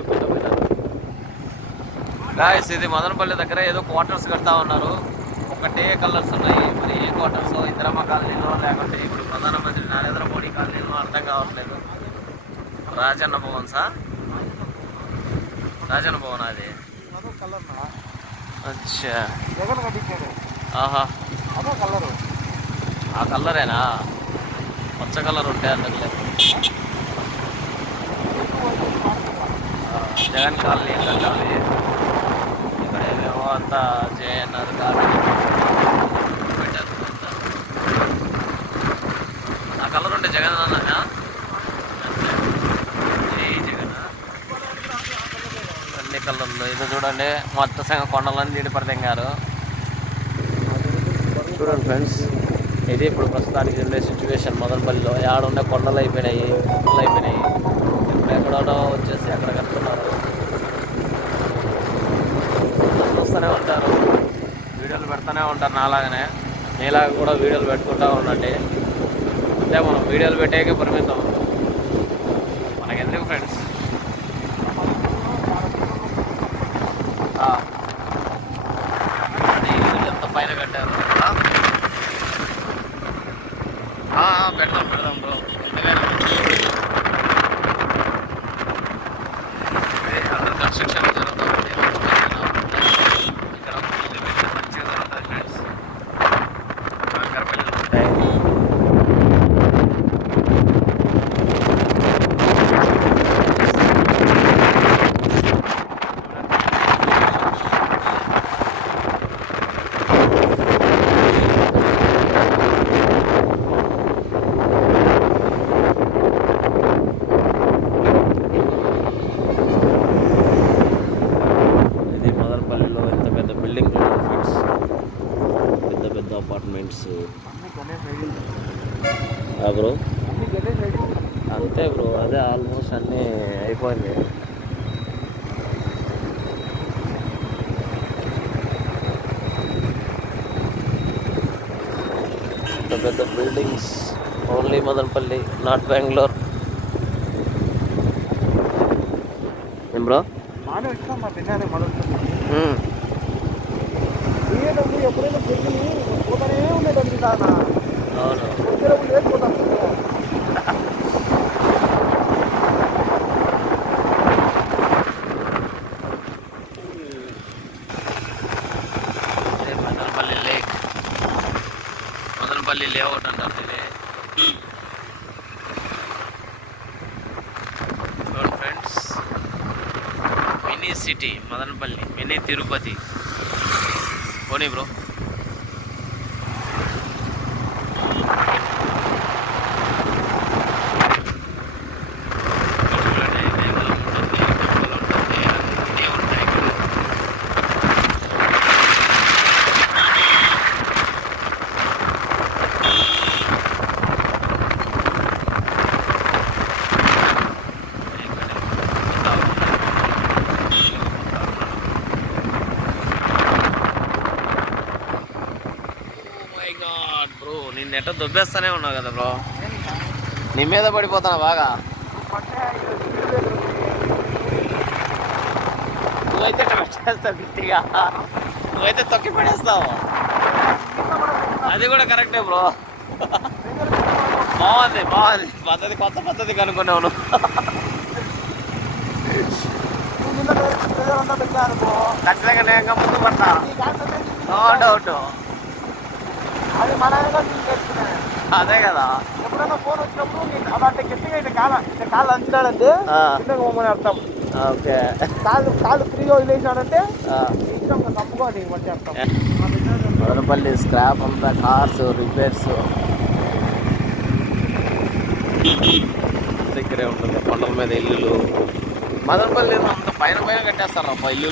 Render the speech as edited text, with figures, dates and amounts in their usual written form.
నరుక్కుంటూ పోయినారు గాయస్. ఇది మదనపల్లి దగ్గర ఏదో క్వార్టర్స్ కడతా ఉన్నారు. ఒకటే కలర్స్ ఉన్నాయి. మరి ఏ క్వార్టర్స్, ఇందిరమ్మ కాలనీలో లేకుంటే ఇప్పుడు ప్రధానమంత్రి నరేంద్ర మోడీ కాలనీలో అర్థం కావట్లేదు. రాజన్న భవన్ సార్, రాజన్న భవన్ అది. అచ్చా, ఆహా, ఆ కలరేనా? పచ్చ కలర్ ఉంటే అందులో జగన్ కాలనీ ఏంటంటే ఇక్కడ ఏమేమో అంతా జేఎన్ఆర్ కాలనీ పెట్టారు. ఆ కలర్ ఉంటే జగన్ అన్నా జగన్ అన్ని కలర్లు. ఇది చూడండి, మొత్తం కొండలన్నీ నీడిపడతారు. చూడండి ఫ్రెండ్స్, ఇది ఇప్పుడు ప్రస్తుతానికి ఉండే సిచ్యువేషన్ మదనపల్లిలో. ఏడుండే కొండలు అయిపోయినాయి, కొండలు అయిపోయినాయి. ఇప్పుడు ఎక్కడో వచ్చేసి అక్కడ కట్టుకున్నారు. చూస్తూనే ఉంటారు, వీడియోలు పెడతానే ఉంటారు. నాలాగనే నీలాగా కూడా వీడియోలు పెట్టుకుంటూ ఉండండి. అంటే మనం వీడియోలు పెట్టేకే పరిమితం, మనకెందుకు ఫ్రెండ్స్. ఎంత పైన కట్టారు. పెడదాం పెడదాం బ్రో. అండర్ కన్స్ట్రక్షన్ జరుగుతుంది. ఇక్కడ మంచిగా జరుగుతుంది ఫ్రెండ్స్. కంకరపల్లిలు ఉంటాయి. పెద్ద అపార్ట్మెంట్స్ బ్రో. అంతే బ్రో, అదే ఆల్మోస్ట్ అన్నీ అయిపోయింది. పెద్ద పెద్ద buildings, only Madanapalle, not Bengaluru. ఏం బ్రో? ఎప్పుడైనా పోతానే ఉండేది కాదా? అవును, మదనపల్లి లేక్, మదనపల్లి లేఅవుట్ అంటారు ఇది. చూడండి friends, mini city Madanapalle, mini Tirupati. పోనీ బ్రో. బ్రో నేను ఎట్లా దొబ్బేస్తానే ఉన్నావు కదా బ్రో, నీ మీద పడిపోతాను బాగా. నువ్వైతే పెట్టేస్తావు గట్టిగా, నువ్వైతే తొక్కి పడేస్తావు. అది కూడా కరెక్టే బ్రో. బాగుంది బాగుంది పద్ధతి, కొత్త పద్ధతి కనుక్కున్నావు. ఖచ్చితంగా నేను ఇంకా ముందు పడతా, నో డౌట్. అదే కదా, ఎప్పుడైనా ఫోన్ వచ్చినప్పుడు అలాంటి గట్టిగా అయితే కాళ్ళు అంచుతాడంటే మమ్మల్ని అర్థం. ఓకే, కాళ్ళు ఫ్రీగా వదిలేసాడంటే ఇష్టం తప్పుగా నీకు మంచి అర్థం. మదనపల్లి స్క్రాప్ అంతా, కార్స్ రిపేర్స్ ఇక్కడే ఉంటుంది. కొండల మీద ఇల్లులు. మదనపల్లి అంత పైన పైన కట్టేస్తారు అబ్బా ఇల్లు.